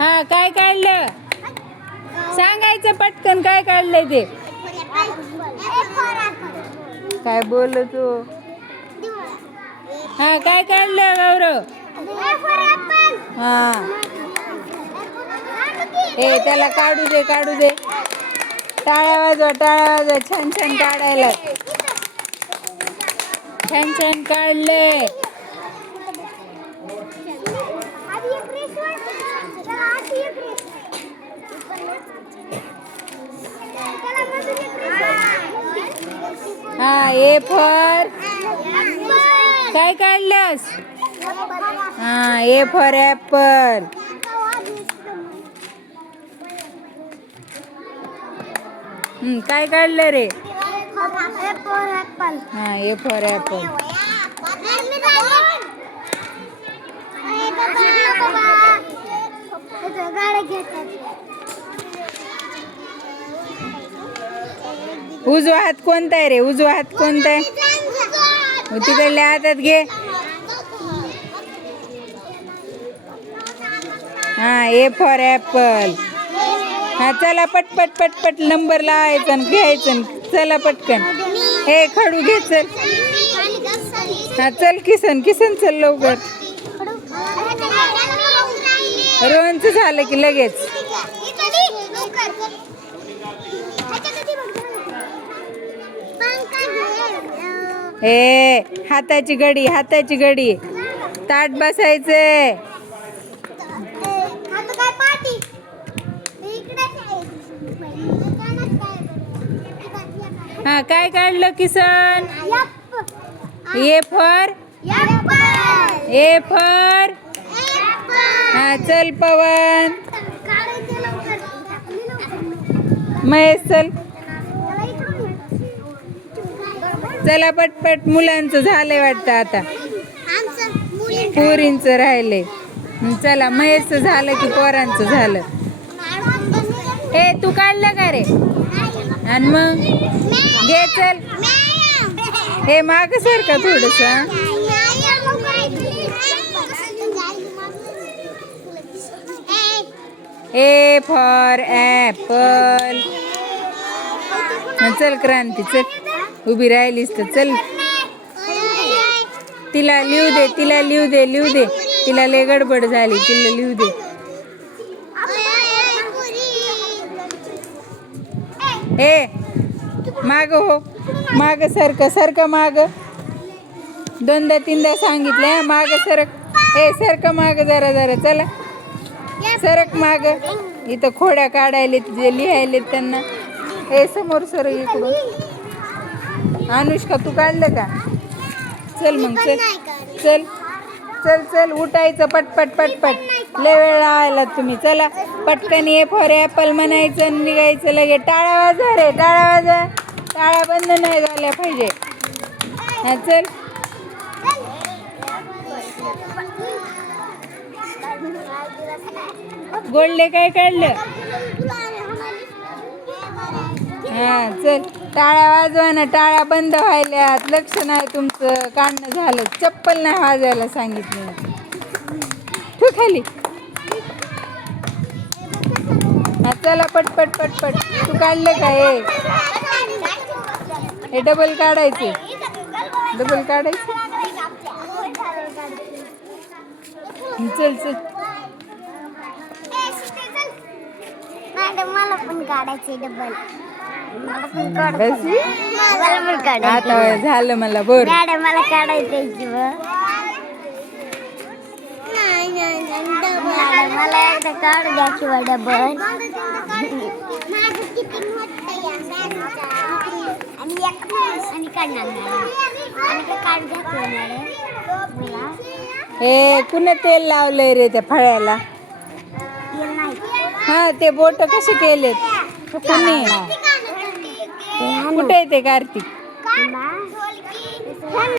हा काय काढलं सांगायचं पटकन काय काढलंय ते काय बोल तू हा काय काढलं गौरव हा ए त्याला काढू दे टाळ्या वाजवा छान छान काढायला छान छान काढले हा ए फॉर काय काढलंस हा ए फॉर ॲपल काय काढलं रे हा ए फॉर ॲपल उजवा हात कोणता आहे रे उजवा हात कोणता आहे तिकडल्या हातात घे हा ए फॉर ॲपल हा चला पटपट नंबर लावायचा आणि घ्यायचं चला पटकन हे खडू घे चल हा चल किसन चल लवकर रोहनचं झालं की लगेच ए हाताची घडी ताट बसायचंय हा काय काढलं किसन ए फॉर हा चल पवन महेश चल चला पटपट मुलांचं झालंय वाटतं आता पोरींचं राहिले चला महेशचं झालं की पोरांचं झालं हे तू काढलं का रे आणि मग घे चल हे माग सारखा थोडस ए फॉर ॲपल चल क्रांती चल उभी राहिलीस तर चल तिला लिहू दे तिला लय गडबड झाली तिला लिहू दे ए माग हो माग सरक माग दोनदा तीनदा सांगितलंय माग सरक ए सरक माग जरा चला सरक माग इथं खोड्या काढायले जे लिहायले त्यांना ए समोर सर इकडून अनुष्का तू काढलं का चल मग चल उठायचं पटपट लय वेळ लावायला तुम्ही चला पटकन ए फॉर ॲपल म्हणायचं निघायचं लगे टाळ्या वाजा टाळ्या बंद नाही झाल्या पाहिजे हा चल गोल्डे काय काढलं हा चल टाळ्या वाजवा ना टाळ्या बंद व्हायल्यात लक्ष नाही तुमचं काढणं झालं चप्पल नाही वाजायला सांगितलं तू खाली हा चला पटपट तू काढलं का हे डबल काढायचे चल मला पण काढायचे डबल आता झालं मला बोर मला काढायचं मला एकदा काढ द्या किंवा डबल हे कुणी तेल लावलंय रे त्या फळ्याला हा ते बोट कसे केलेत कुणी कुठे ते कार्तिक